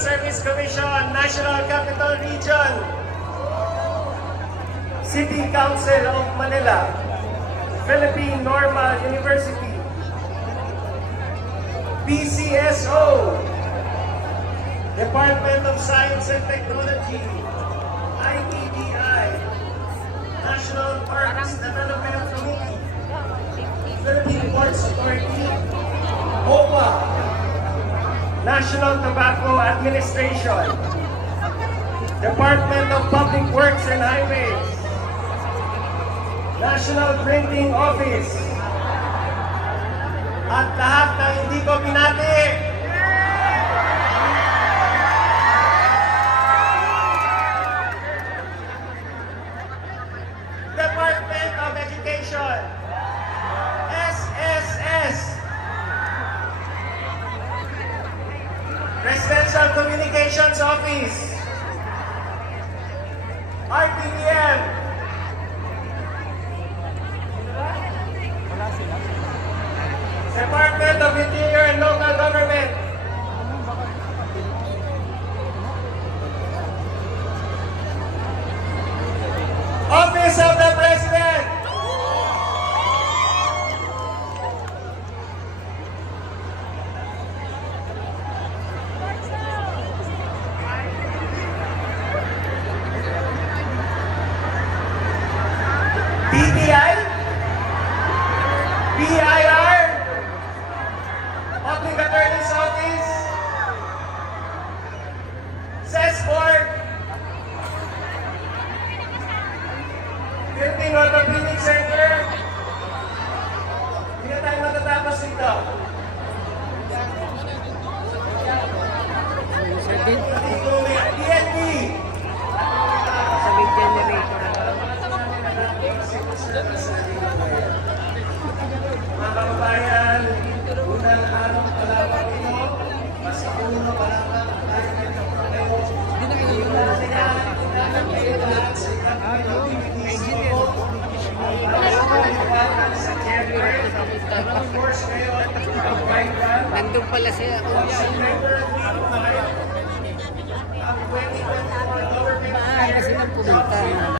Service Commission, National Capital Region, City Council of Manila, Philippine Normal University, PCSO, Department of Science and Technology, ITDI, National Parks Development Committee, Philippine Ports Authority, OPA, National Tobacco Administration, Department of Public Works and Highways, National Printing Office, at lahat na hindi ko pinati. Department of Education, SSS, Presidential Communications Office, RTVM, Department of Interior and Local Government, Office of the President, PTI, BIR, Public Attorney's Office, CES Board, Philippine Orthopedic Center. Hindi na tayo matatapos dito. DND, mga kababayan, unang araw palawag ito, basta uno palawag tayo kayo. Nandun pala siya. Kasi nang pumunta.